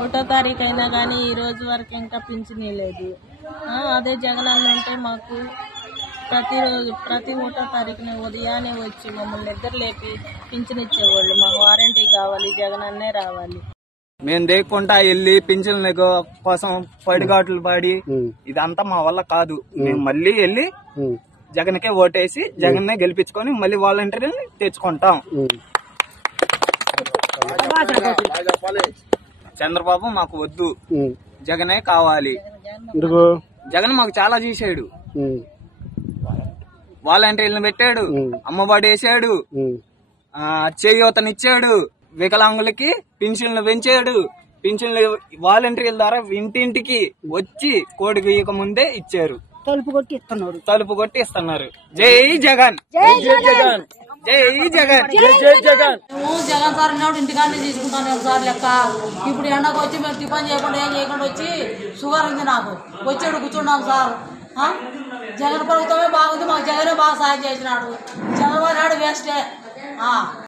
ఒకటో తారీఖు అయినా కానీ ఈ రోజు వరకు ఇంకా పింఛన్ లేదు. అదే జగనన్న ఉంటే మాకు ప్రతి ఒకటో తారీఖున ఉదయాన్నే వచ్చి మమ్మల్ని నిద్ర లేపి పింఛన్ ఇచ్చేవాళ్ళు. మాకు వారంటీ కావాలి, జగనన్నే రావాలి. మేము దేక్కుంటా వెళ్ళి పింఛన్ కోసం పడిగాట్లు పడి ఇదంతా మా వల్ల కాదు. మేము మళ్ళీ వెళ్ళి జగన్కే ఓటేసి జగన్నే గెలిపించుకొని మళ్ళీ వాలంటీర్ని తెచ్చుకుంటాం. చంద్రబాబు మాకు వద్దు, జగనే కావాలి. జగన్ మాకు చాలా చేశాడు. వాలంటీర్లను పెట్టాడు, అమ్మఒడి వేసాడు, చేయూతనిచ్చాడు, వికలాంగులకి పింఛన్లు పెంచాడు. పింఛన్లు వాలంటీర్ల ద్వారా ఇంటింటికి వచ్చి కోడి గీయక ముందే ఇచ్చారు. తలుపు కొట్టి ఇస్తున్నారు. జై జగన్, జై జగన్, జై జగన్, జై జగన్. జగన్ సార్ ఉన్నాడు, ఇంటికాడనే తీసుకుంటాను సార్ లెక్క. ఇప్పుడు ఎండకు వచ్చి మేము టిఫిన్ చేయకుండా ఏం చేయకుండా వచ్చి షుగర్ ఉంది నాకు, వచ్చాడు కూర్చున్నాం సార్. జగన్ ప్రభుత్వమే బాగుంది, మాకు జగనే బాగా సాయం చేసినాడు. చంద్రబాబు నాయుడు వేస్టే.